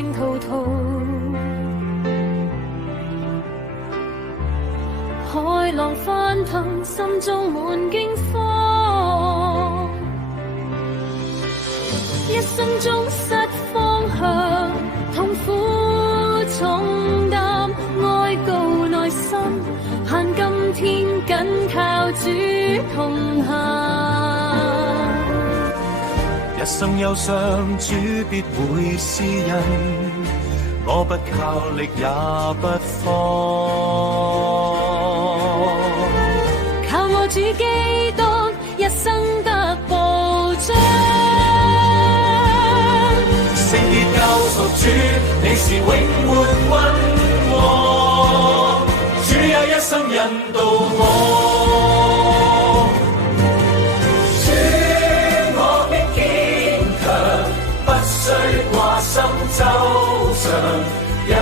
聲滔滔。海浪翻騰，心中滿驚慌，一生中失方向，痛苦重擔，哀告內心，盼今天緊靠主同行。一生憂傷，主必會施恩，我不靠力也不慌。靠我主基督，一生得保障。聖潔救贖主，你是永活君王，主也一生引導我。心走上，因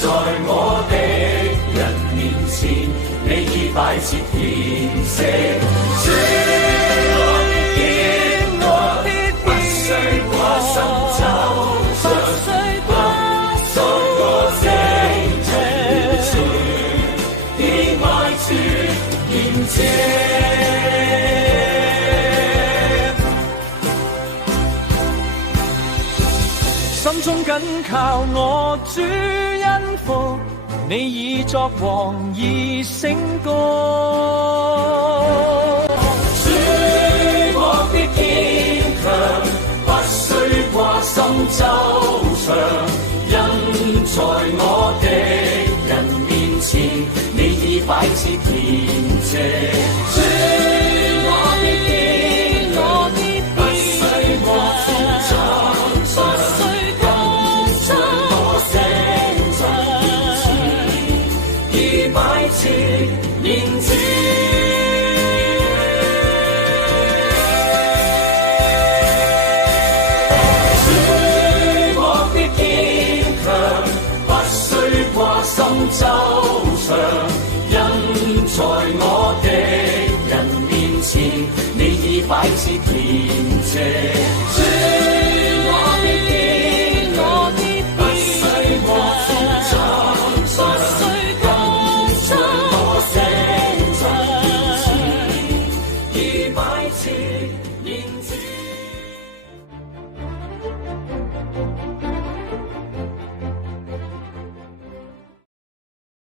在我的人面前，你已擺設筵席。主，我必見，我必不需掛心走上，不在我的人前，已擺設筵席。心中緊靠我主恩福，你已作王而勝過。主，我必堅強，不需掛心周詳，因在我的人面前，你已擺設筵席。主，我必堅強，不需掛心周詳。言之主，我必堅強，不需掛心周詳，因在我的人面前，你已擺設筵席。